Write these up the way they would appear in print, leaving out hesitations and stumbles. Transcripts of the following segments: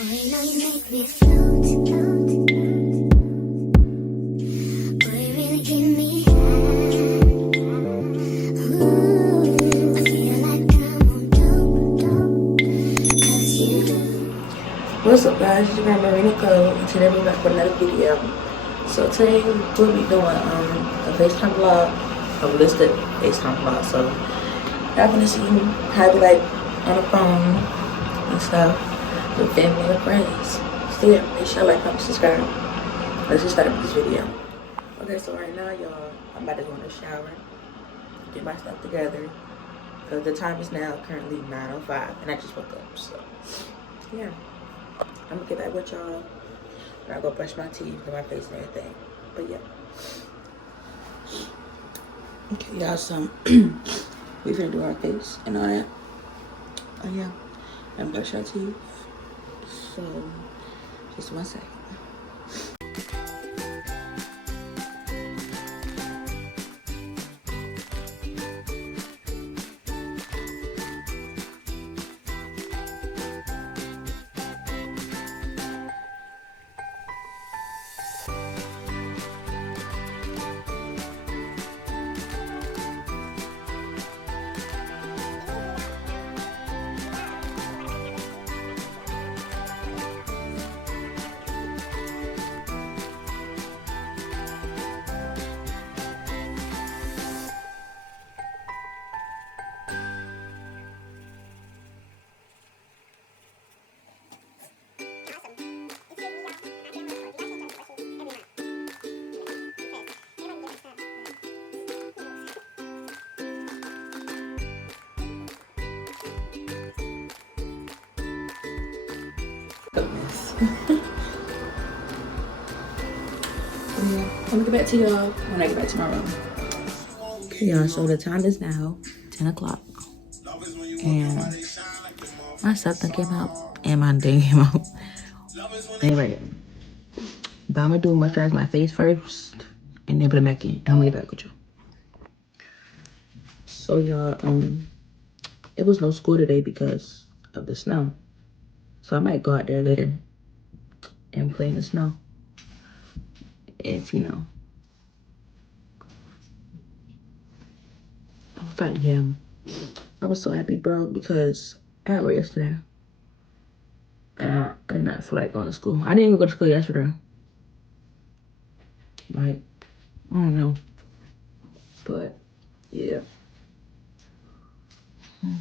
What's up, guys? It's your girl Marina Cole, and today we're back with another video. So today we'll be doing a FaceTime vlog, a realistic FaceTime vlog. So y'all gonna see me probably like on the phone and stuff with family and friends. So yeah, make sure like, comment, subscribe. Let's just start with this video. Okay, so right now, y'all, I'm about to go in the shower, get my stuff together, because the time is now currently 9:05, and I just woke up. So yeah. I'm gonna get back with y'all. I'll go brush my teeth, do my face and everything. But yeah. Okay, y'all, so we're gonna do our face and all that. Oh yeah. And brush our teeth. So just 1 second. I'm gonna get back to y'all when I get back to my room. Okay, y'all, so the time is now 10 o'clock. And my stuff done came out. And my day came out. Anyway, but I'm gonna do moisturize my face first. And then put it back in. I'm gonna get back with you. So y'all, it was no school today because of the snow. So I might go out there later and play in the snow. If you know. But yeah, I was so happy, bro, because I had work yesterday. And I did not feel like going to school. I didn't even go to school yesterday. Like, I don't know. But yeah. And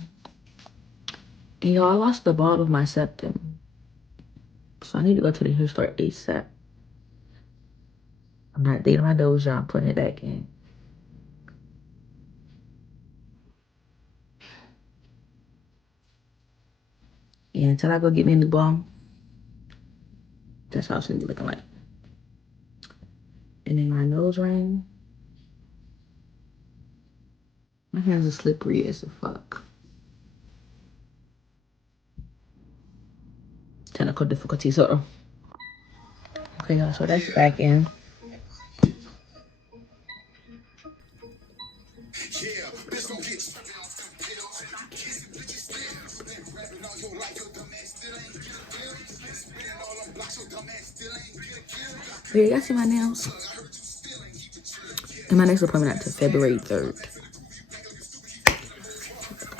y'all, I lost the ball of my septum. So I need to go to the hair store ASAP. I'm not dating my doja, I'm putting it back in. Yeah, until I go get me a new ball, that's how it's gonna be looking like. And then my nose ring. My hands are slippery as the fuck. Technical difficulties, so. Okay, y'all, so that's back in. Yeah, y'all see my nails? And my next appointment not till February 3rd.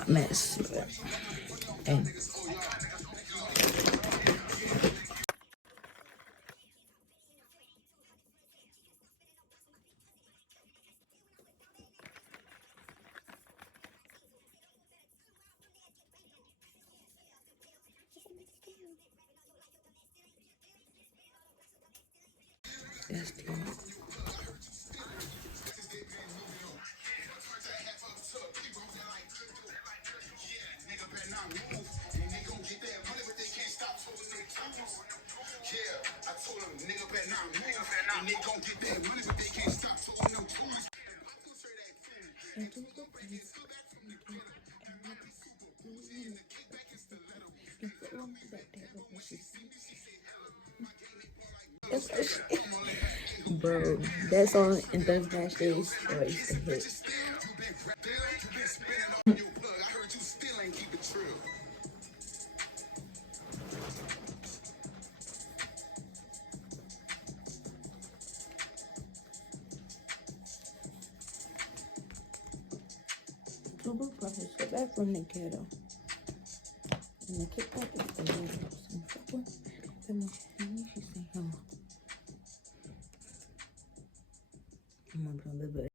Mess. And that's the bro, that song in the Smash Days always the hit. Boo brought his back from the ghetto. And the kickback is the ghetto. She say, I'm gonna put a little bit.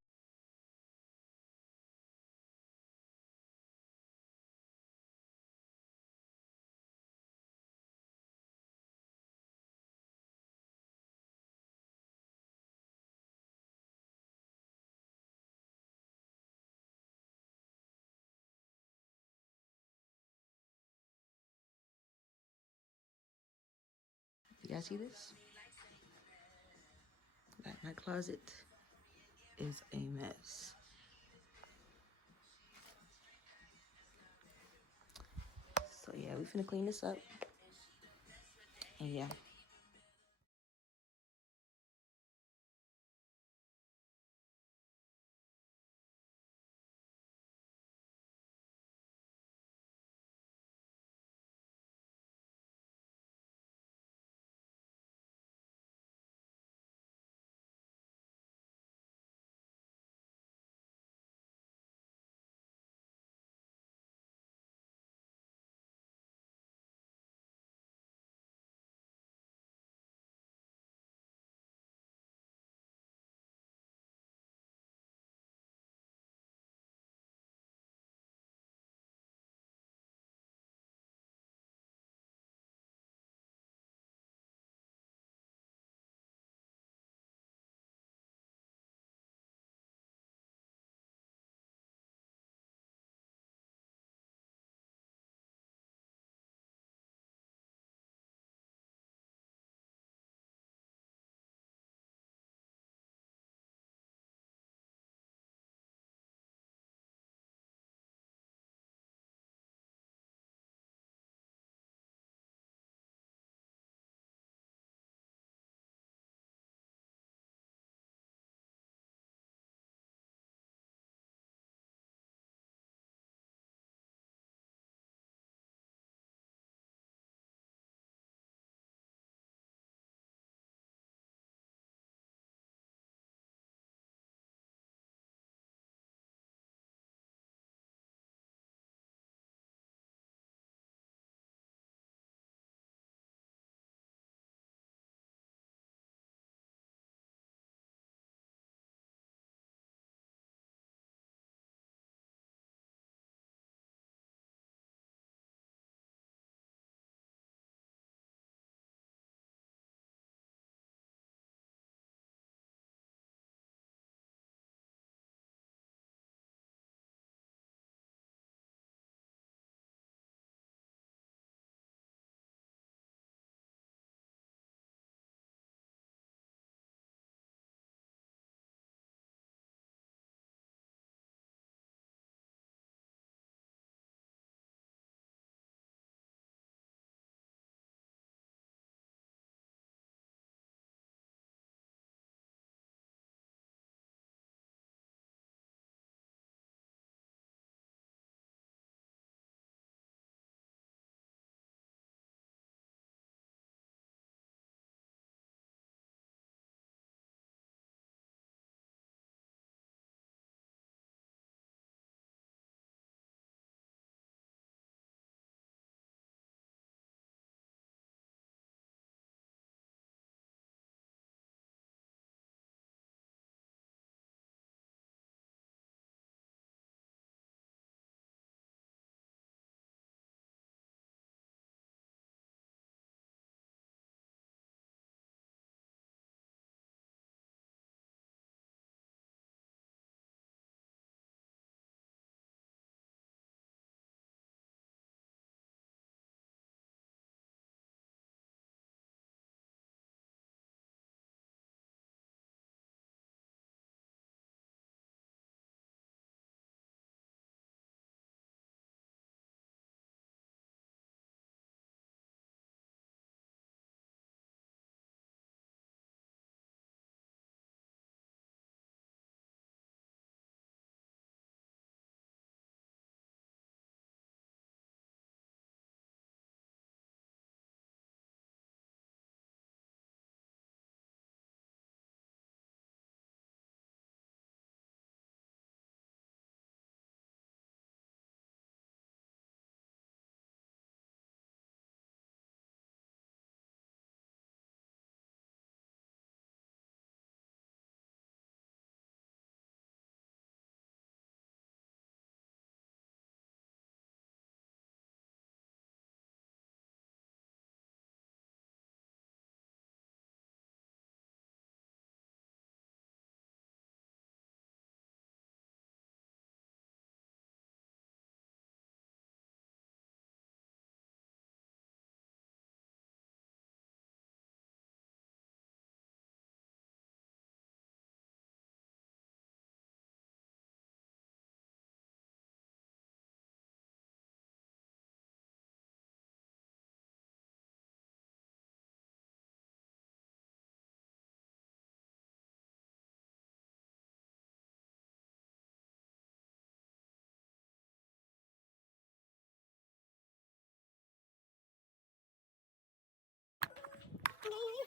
You guys see this? Like my closet is a mess. So yeah, we finna clean this up. And yeah.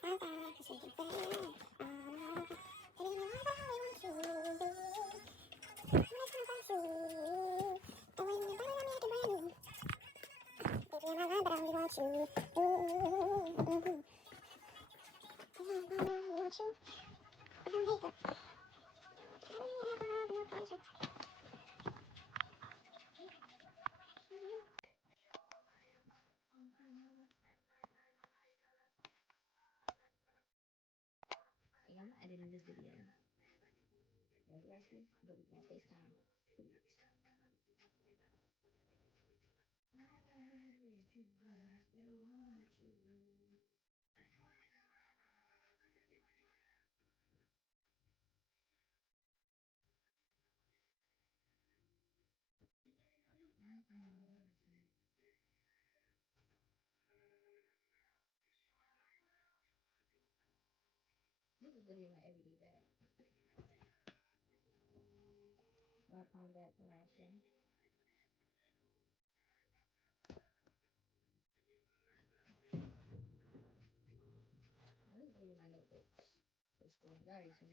Yeah, I'm editing this video. But we can FaceTime. This is literally my everyday bag. I found that last year. This is literally my notebook for school. Very soon.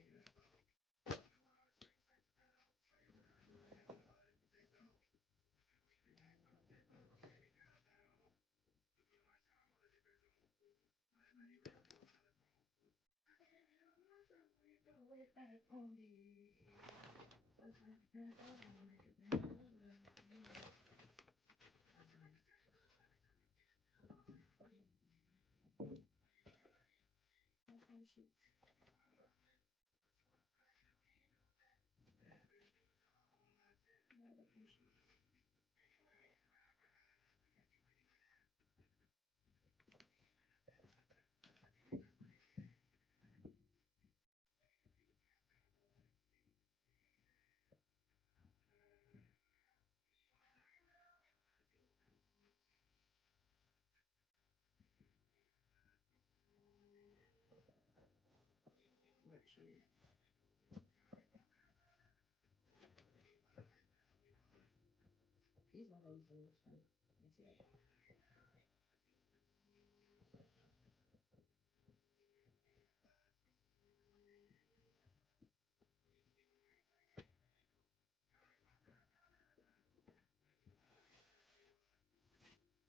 Worksheet. These are those books. That's it.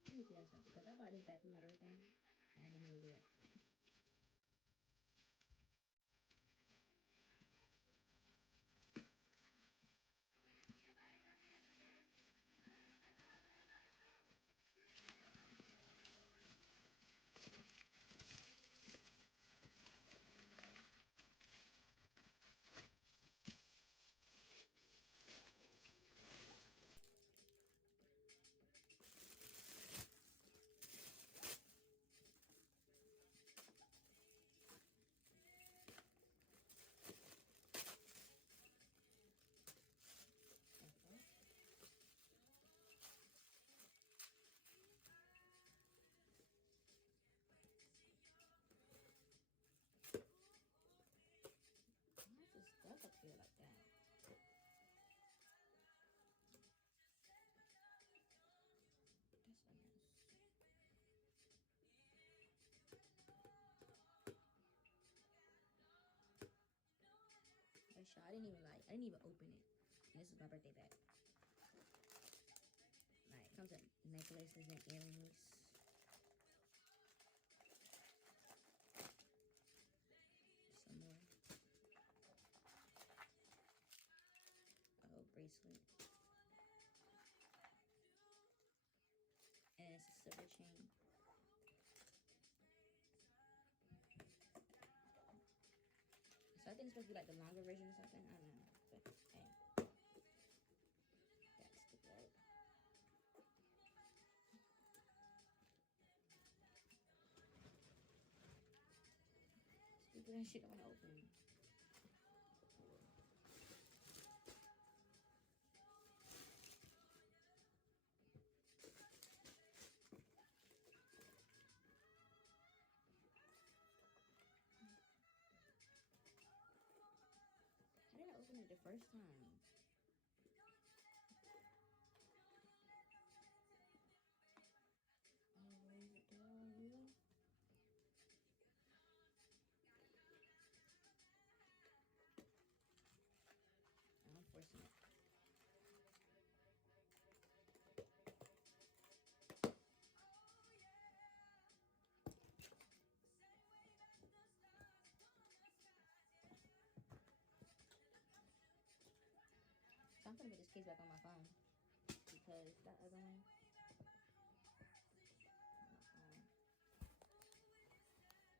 Let me see that something. Because I bought this back from my birthday. I didn't even do it. Why is this stuff up here like that? That's a mess. I didn't even open it. And this is my birthday bag. Like, it comes with necklaces and earrings. Some more. A whole bracelet. And it's a silver chain. So I think it's supposed to be like the longer version or something. I don't know. But hey. That's the bag. Stupid ass shit I want to open. How did I open it the first time? Oh, what the hell, you? I'm gonna put this case back on my phone because that other one.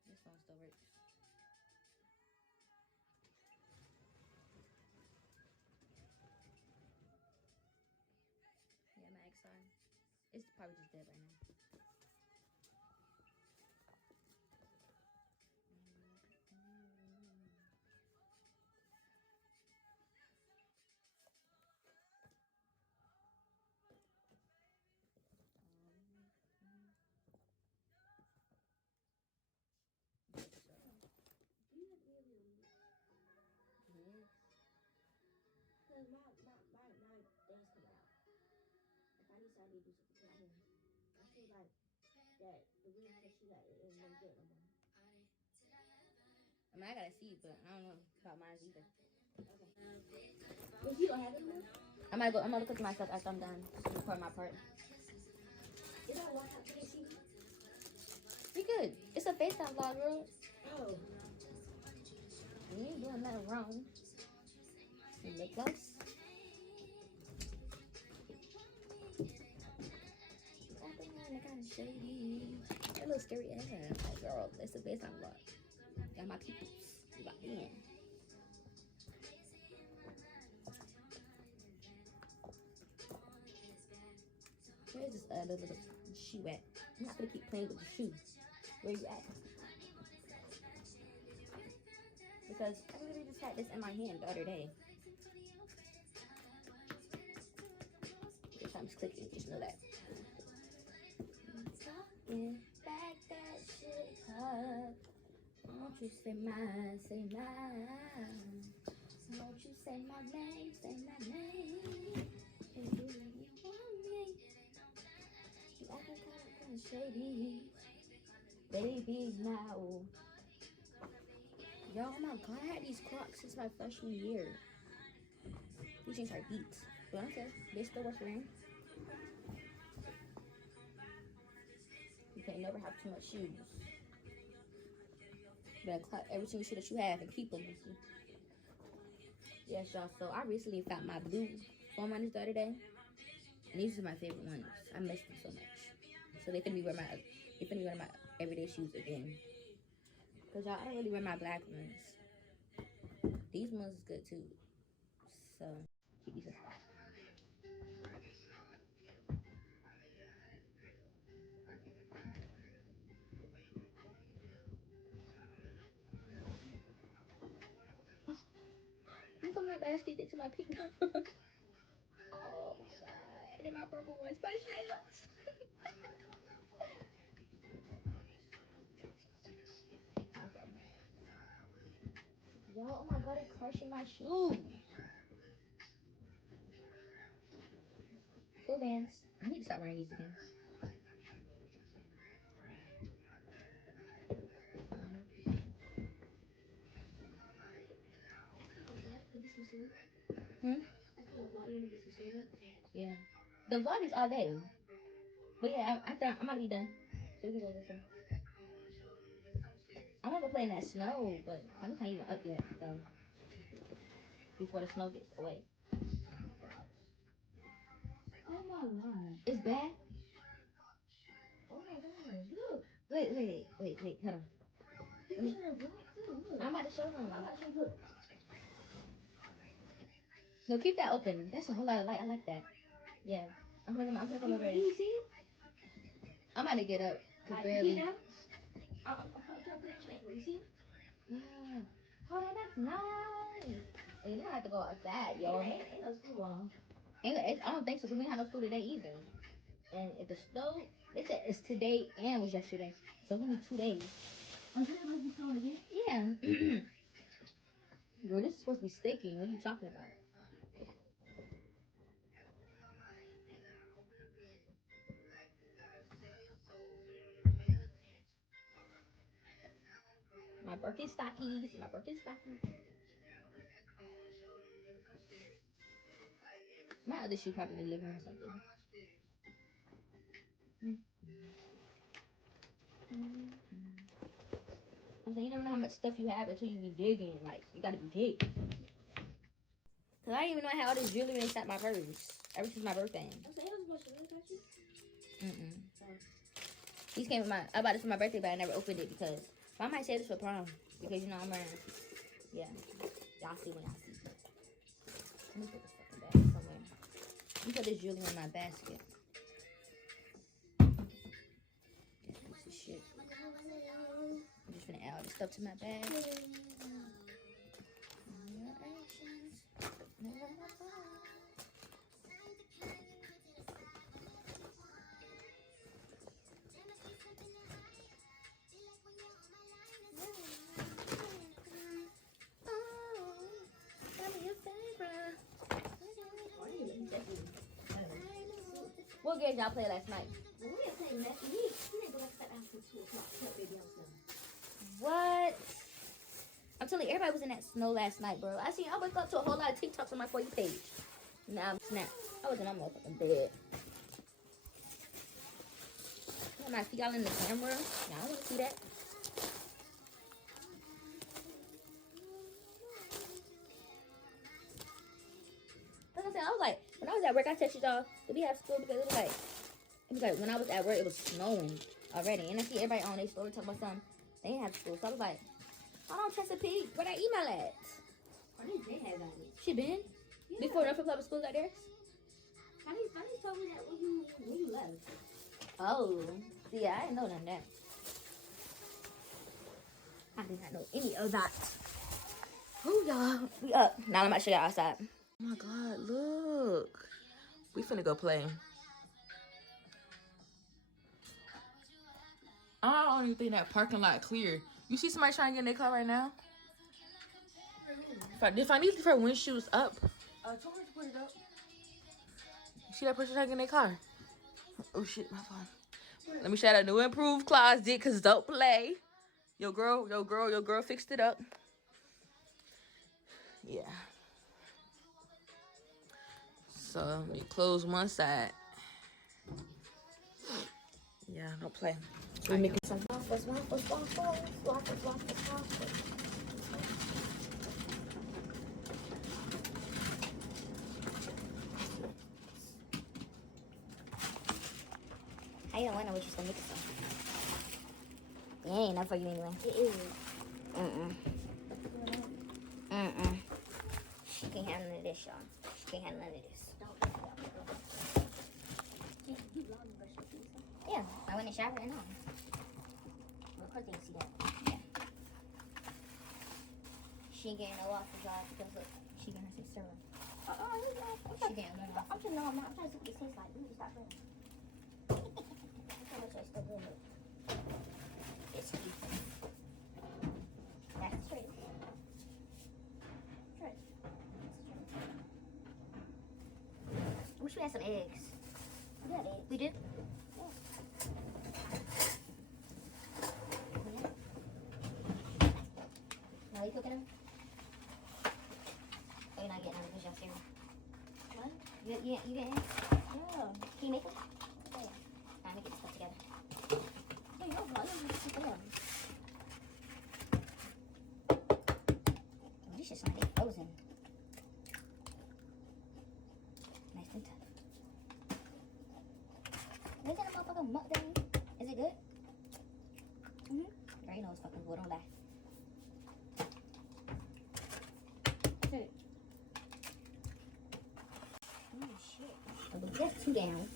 This phone still works. Yeah, my XR. It's probably just dead right now. Yes. Because my thing's coming out. If I decide to do something to my hair, I feel like that the wig that she got it isn't no good no more. I mean, I gotta see, but I don't know about mine either. Okay. If you don't have it anymore? I'm gonna look at myself after I'm done record my part. Is that why I can't see you? You good. It's a FaceTime vlog, bro. Oh. You ain't doing nothing wrong. You look close. Kind of shady. A little scary ass. Like, girl, it's a FaceTime vlog. Got my people locked in. Where's this little shoe at? I'm not gonna keep playing with the shoe. Where you at? Because I literally just had this in my hand the other day. If I'm just clicking, just know that. Talking back that shit up. Won't you say mine, say mine? Won't you say my name, say my name? And you really want me? You acting kind of shady, baby. Now, y'all, oh my god, I had these Crocs since my freshman year. These jeans are beats, but I don't care. They still worth wearing. You can't never have too much shoes. You better collect every single shoe that you have and keep them. Yes, y'all. So I recently found my blue foam runners the other day, and these are my favorite ones. I miss them so much. So they finna be one of my everyday shoes again. Cause y'all, I don't really wear my black ones. These ones is good too. So keep these. Look at my nasty thing to my pink. Oh my god. And my purple ones by Shayla's. Yo, oh my god, it's crushing my shoes. Cool Vans. I need to stop wearing these again. Yeah. The vlog is all day. But yeah, I'm about to be done. So we can go listen. I'm gonna go play in that snow, but I'm not even up yet, so before the snow gets away. Oh my god. It's bad? Oh my god. Look. Wait, hold on. I'm about to show them. No, keep that open. That's a whole lot of light. I like that. Yeah. I'm gonna come over here. I'm about to get up. Barely. Yeah. Oh, that's nice. And you don't have to go outside, yo. Ain't no school on. I don't think so, because we don't have no school today either. And if the snow, they said it's today and was yesterday. So it's only 2 days. Oh, today must be snowing again? Yeah. Bro, this is supposed to be sticky. What are you talking about? My Birkenstockies. My Birkenstockies. My other shoe probably in the living room or something. I mean, you don't know how much stuff you have until you be digging. Like, you gotta be big. Cause I didn't even know I had all this jewelry inside my purse ever since my birthday. These came with I bought this for my birthday, but I never opened it because I might say this for prom. Because you know I'm wearing, yeah. Y'all see when y'all see. Let me put this fucking bag somewhere. Let me put this jewelry in my basket. This is shit. I'm just gonna add all this stuff to my bag. What game y'all play last night? We didn't play last week. We didn't go back to that after 2 o'clock. What? I'm telling you, everybody was in that snow last night, bro. I wake up to a whole lot of TikToks on my For You page. Now I'm snapped. I was in my motherfucking bed. Got my feet all in the camera. Y'all want to see that? Like I said, I was like, when I was at work, I texted y'all, did we have school? Because it was like, when I was at work, it was snowing already. And I see everybody on their story talking about something. They didn't have school. So I was like, I don't trust a pig. Where that email at? Funny they had that. She been? Yeah. Before Norfolk Public School got theirs? Funny told me that when you left. Oh. See, I didn't know none of that. I did not know any of that. Oh, y'all. We up. Now I'm about to show y'all outside. Oh my God, look. We finna go play. I don't even think that parking lot clear. You see somebody trying to get in their car right now? If I need to put windshields up. I told her to put it up. You see that person trying to get in their car? Oh shit, my phone. Let me shout out New Improved Closet, cause don't play. Your girl fixed it up. Yeah. So let me close one side. Yeah, don't play. We're making some waffles. How you don't know what you're gonna make it from? It ain't enough for you anyway. It is. She can't handle none of this, y'all. She can't handle none of this. Yeah, I went in the shower and all. Well, of course they can see that. Yeah. She ain't getting no waffles, y'all, because look, she gonna say syrup. She getting one waffle. I'm trying to see what this tastes like. We need to stop playing. How much I still good? It's cute. That's true. I wish we had some eggs. We have eggs. We did? Yeah. Now you cooking them? Oh, you're not getting them because y'all cereal. What? You getting eggs? Yeah. Can you make them? Yeah. Alright, let me get this stuff together. Hey, no, I don't have to put them. Oh, this shit's like frozen. Nice and tough. Is that a motherfucking mukbang? Is it good? Mm-hmm. You already know it's fucking good, don't lie. Hey. Oh shit. Oh, but that's two down.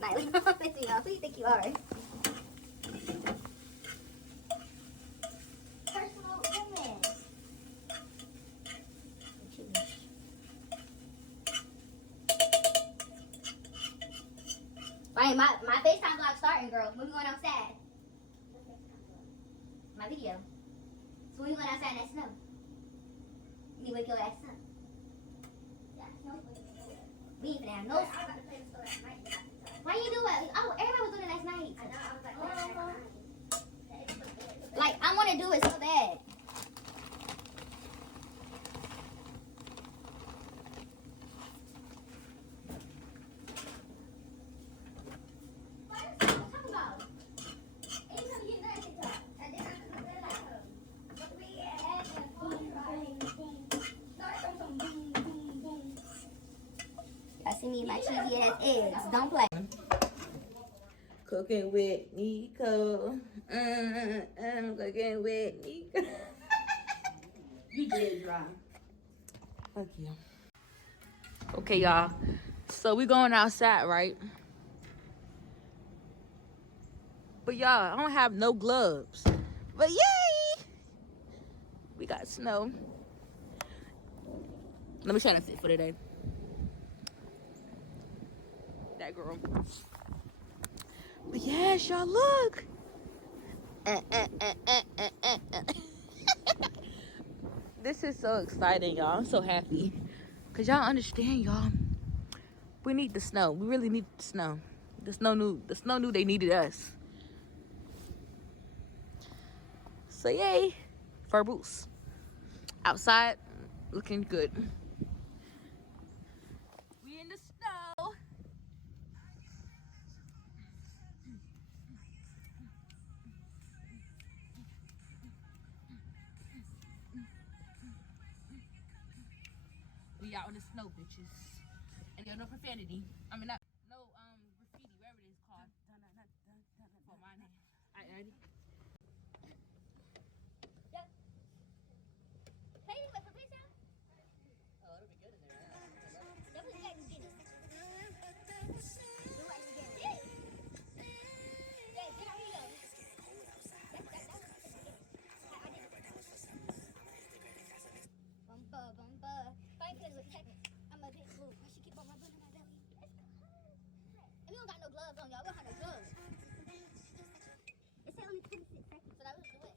Like, who do you think you are? Personal image. Right, my FaceTime vlog starting, girl. When we going outside? My video. So when we going outside in that snow? You need to wake your ass up. We ain't finna have no. I was about to play the store at night. Why you do it? Oh, everybody was doing it last night. I know, I was like, Like, I want to do it so bad. what are you talking about? Ain't nothing getting nothing. I see me my cheesy ass eggs. Don't play. Cooking with Nico. I'm cooking with Nico. You did dry. Fuck you. Okay, y'all. So we going outside, right? But y'all, I don't have no gloves. But yay! We got snow. Let me try to fit for today. That girl. But yes, y'all, look. This is so exciting, y'all. I'm so happy. Cause y'all understand, y'all. We need the snow. We really need the snow. The snow knew they needed us. So yay. Fur boots. Outside, looking good. We in the snow. We out in the snow, bitches. And there's no profanity. I mean, not no graffiti, whatever it is called. For my name. Alright, ready? Hey, you wait for pizza? Oh, it'll be good in there. That was like beginning. You like beginning. Yeah, get out here. Bumper. Fine, because I'm a bit blue. I should keep on my butt in my belly. And we don't got no gloves on, y'all. We don't have no gloves. It said only 26 seconds, so that was the way.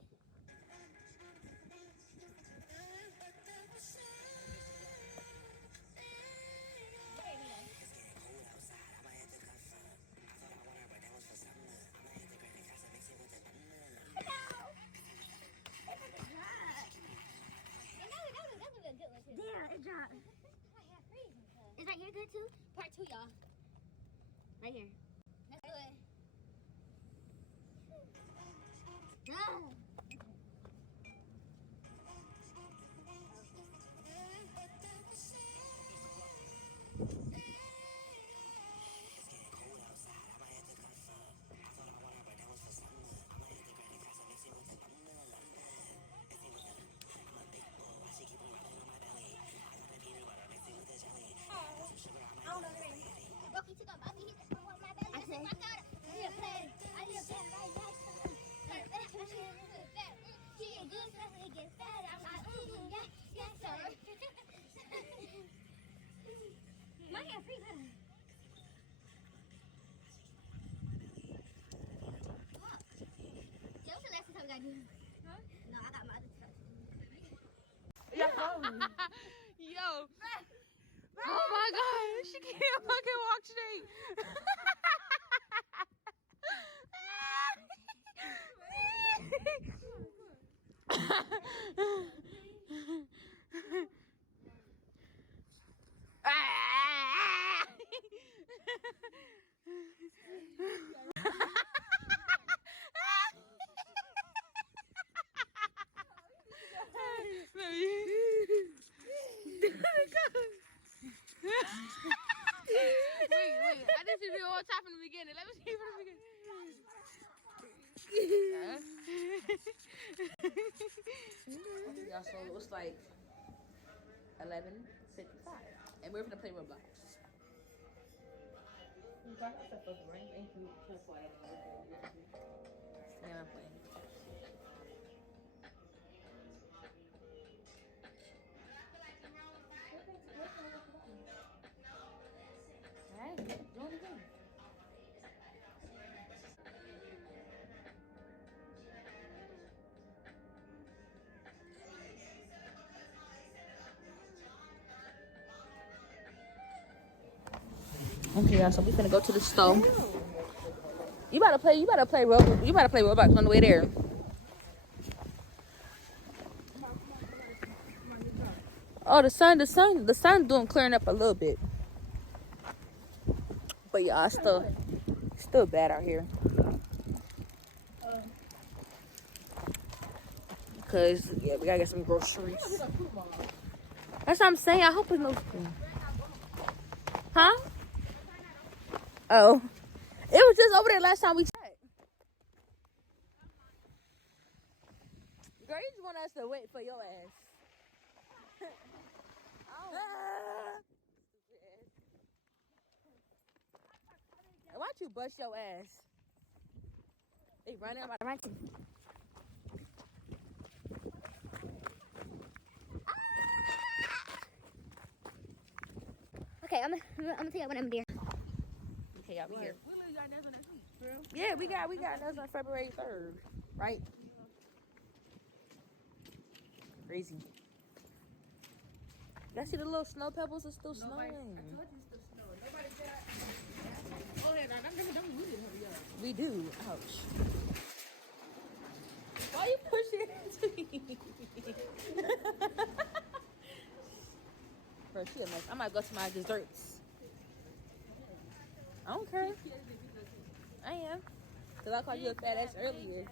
Yeah, it dropped. Is right here good too? Part 2, y'all. Right here. Let's do it. Ah. I don't know the ring. Bro, you took off my feet. I said, I need a plan. I need a plan right now. She is good, so it gets better. I'm like, yes, sir. My hair free better. What's the last time we got you? Huh? No, I got my other touch. Yo. Oh my god, she can't fucking walk straight. Wait, I didn't see the whole time from the beginning. Let me see from the beginning. Y'all, so it was like 11:55, and we're gonna play Roblox. Yeah, I'm playing. Alright, join the game. Okay, y'all, so we finna go to the store. You better play Roblox on the way there. Oh, the sun doing clearing up a little bit. But y'all, still bad out here. Cause yeah, we gotta get some groceries. That's what I'm saying. I hope it's no school. Huh? Oh. It was just over there last time we checked. Girl, you just want us to wait for your ass. Why'd you bust your ass? They running about to run to. Okay, I'm gonna tell you when I'm there. Okay, y'all be here. We literally got nails on next week, bro. Yeah, we got nails on February 3rd, right? Crazy. Y'all see the little snow pebbles are still snowing. I told you it's still snowing. Nobody said oh, yeah, don't we didn't hurry up. We do. Ouch. Why you pushing into me? Bro, she a mess. I might go to my desserts. I don't care. I am. Because I called you a fat ass earlier.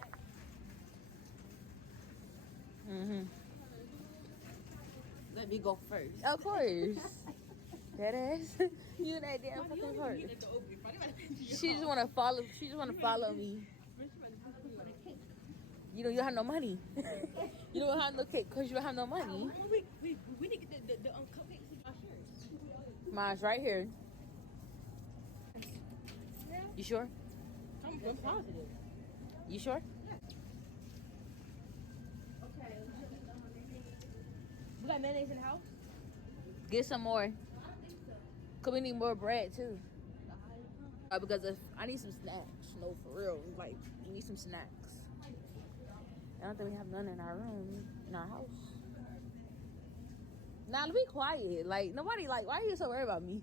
Let me go first. Of course. That ass. You in that damn fucking part. She just wanna follow me. You don't have no money. You don't have no cake because you don't have no money. We need to get the cupcakes in our shirt. Mine's right here. You sure? I'm positive. You sure? Okay. We got mayonnaise in the house? Get some more. Cause we need more bread too. Because if I need some snacks. No, for real. Like, we need some snacks. I don't think we have none in our room, in our house. Nah, be quiet. Like, nobody, like, why are you so worried about me?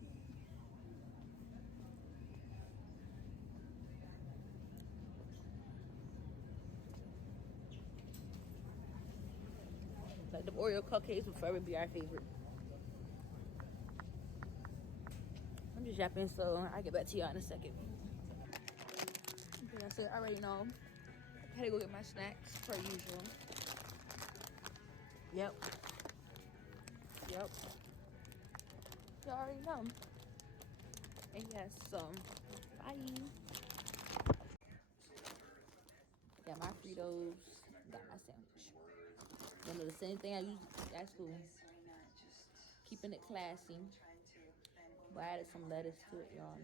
Like, the Oreo cupcakes will forever be our favorite. I'm just yapping, so I'll get back to y'all in a second. Okay, that's it. I already know. I had to go get my snacks, per usual. Yep. You already know. And yes, so, bye. Got my Fritos. Got my sandwich. One of the same thing I used at school. Keeping it classy. But I added some lettuce to it, y'all.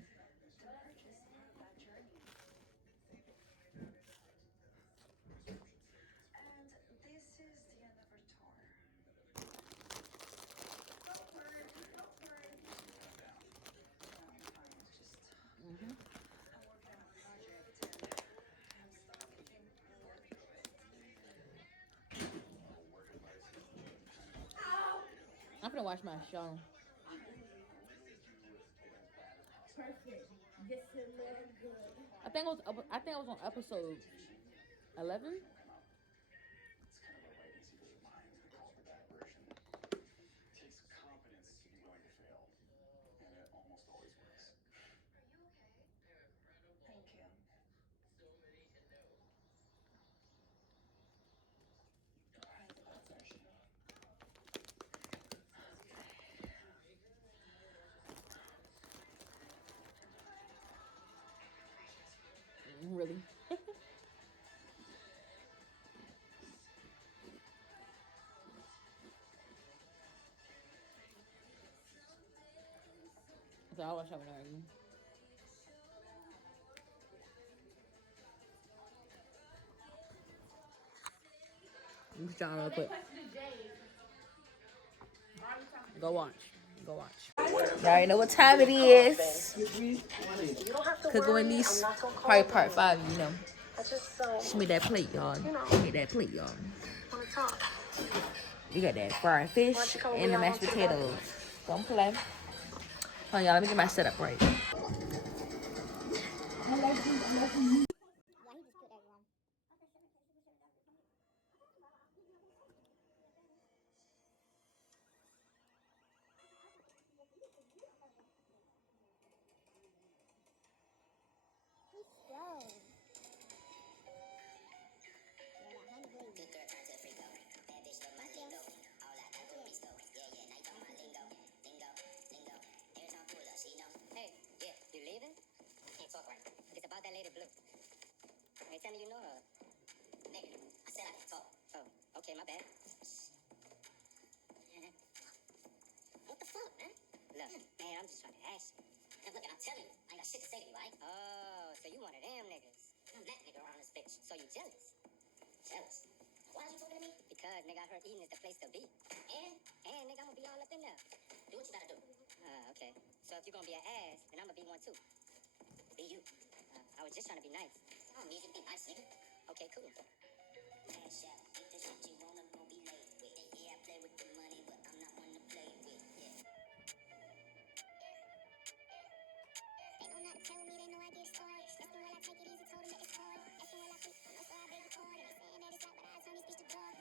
I'm gonna watch my show. Perfect. Yes, it looked good. I think I was on episode 11. Really? So I'll watch that whenever you. I'm just trying real quick. Go watch. Y'all already know what time it is. Cause when these probably part 5, you know. She made that plate, y'all. We got that fried fish and the mashed potatoes. Don't play. Hold on, y'all. Let me get my setup right. Hey, yeah, you leaving? tell me you know her. Nigga, I said I could talk. Oh, okay, my bad. What the fuck, man? Look, man, I'm just trying to ask you. Now, look, I'm telling you, I ain't got shit to say to you, right? Oh, so you one of them niggas. I'm that nigga around this bitch. So you jealous? Jealous? Why are you talking to me? Because, nigga, I heard eating is the place to be. And, nigga, I'm gonna be all up in there. Do what you gotta do. Okay. So if you're gonna be an ass, then I'm gonna be one too. Be you. I was just trying to be nice. I don't need you to be nice, nigga. Okay, cool. Cash out, ain't the shit you wanna go be late with. Yeah, I play with the money, but I'm not one to play with. Yeah. They don't know how to play with me, they know I get started. Asking will I take it easy, told them that it's hard. Asking will I quit, I know, so I beg your pardon. They saying that it's like, but I turn this bitch to dog.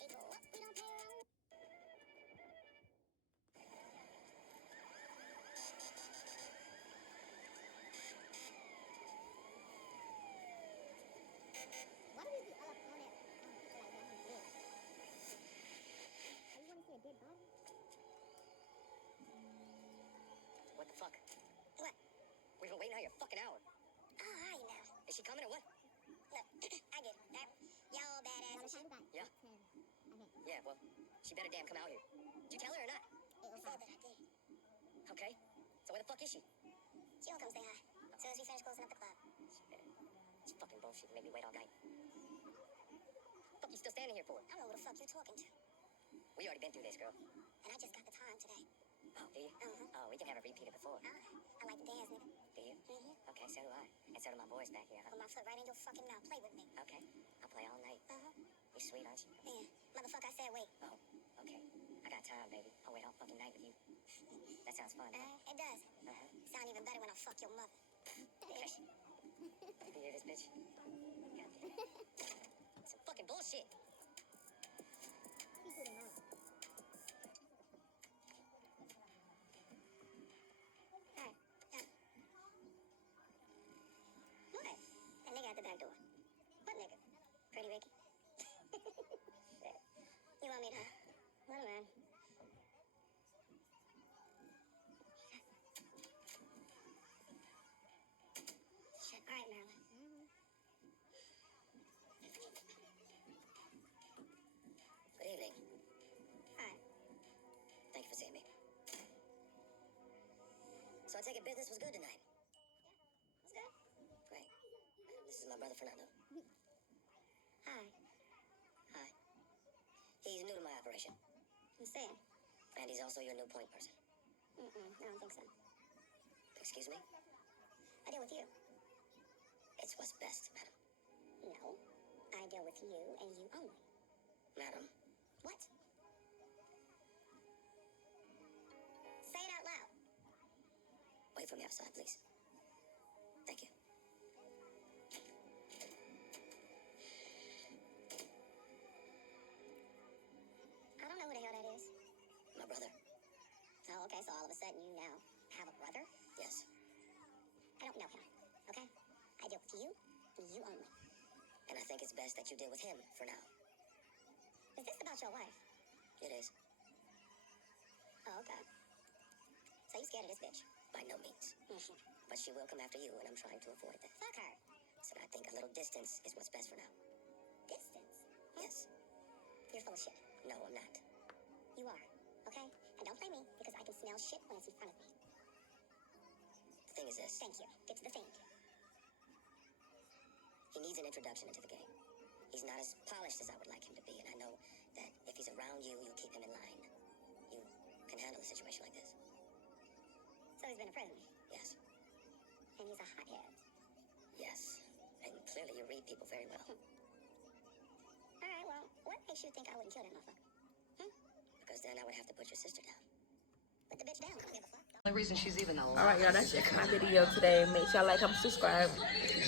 They go up, we don't play around. Why do we be all up on that people like that who's dead? Oh, you wanna see a dead body? What the fuck? What? We've been waiting out here a fucking hour. Oh, alright now. Is she coming or what? Look, I get it. Right? Y'all all badass and shit. Yeah. Yeah, well, she better damn come out here. Did you tell her or not? I said that I did. Okay. So where the fuck is she? She gonna come say hi. As soon as we finish closing up the club. It's fucking bullshit. You made me wait all night. Fuck you still standing here for? I don't know who the fuck you talking to. We already been through this, girl. And I just got the time today. Oh, do you? Oh, we can have her repeated before. I like to dance, nigga. Do you? Okay, so do I. And so do my boys back here. Put my foot right in your fucking mouth. Play with me. Okay. I'll play all night. You're sweet, aren't you? Yeah. Motherfucker, I said wait. Oh, okay. I got time, baby. I'll wait all fucking night with you. That sounds fun. It does. Sound even better when I fuck your mother. Okay. You hear this bitch? God damn. Some fucking bullshit. He's good enough. Alright. What? That nigga at the back door. What nigga? Pretty Ricky? You want me to? What, man? Shit. Alright, Marilyn. Good evening. Hi. Thank you for seeing me. So I take it business was good tonight. What's good? Great. This is my brother Fernando. Hi. Hi. He's new to my operation. I'm saying. And he's also your new point person. I don't think so. Excuse me? I deal with you. It's what's best, madam. No. I deal with you and you only. Madam. What? Say it out loud. Wait for me outside, please. Thank you. I don't know who the hell that is. My brother. Oh, okay, so all of a sudden you now have a brother? Yes. I don't know him, okay? I deal with you and you only. And I think it's best that you deal with him for now. Is this about your wife? It is. Oh, okay. So you scared of this bitch? By no means. But she will come after you, and I'm trying to avoid that. Fuck her. So I think a little distance is what's best for now. Distance? Yes. You're full of shit. No, I'm not. You are, okay? And don't play me, because I can smell shit when it's in front of me. The thing is this. Thank you. Get to the thing. He needs an introduction into the game. He's not as polished as I would like him to be, and I know that if he's around you, you'll keep him in line. You can handle a situation like this. So he's been a prisoner. Yes. And he's a hothead. Yes. And clearly you read people very well. Alright, well, what makes you think I wouldn't kill that motherfucker? Because then I would have to put your sister down. Put the bitch down. I don't give a fuck. The only reason she's even alive. Alright, y'all, that's it for my video today. Make sure y'all like, comment, subscribe.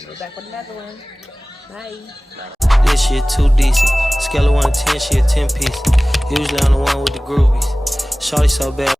We'll be back with another one. Bye. This shit too decent. Scale of 1 to 10, she a 10 piece. Usually I'm the one with the groovies. Shawty so bad.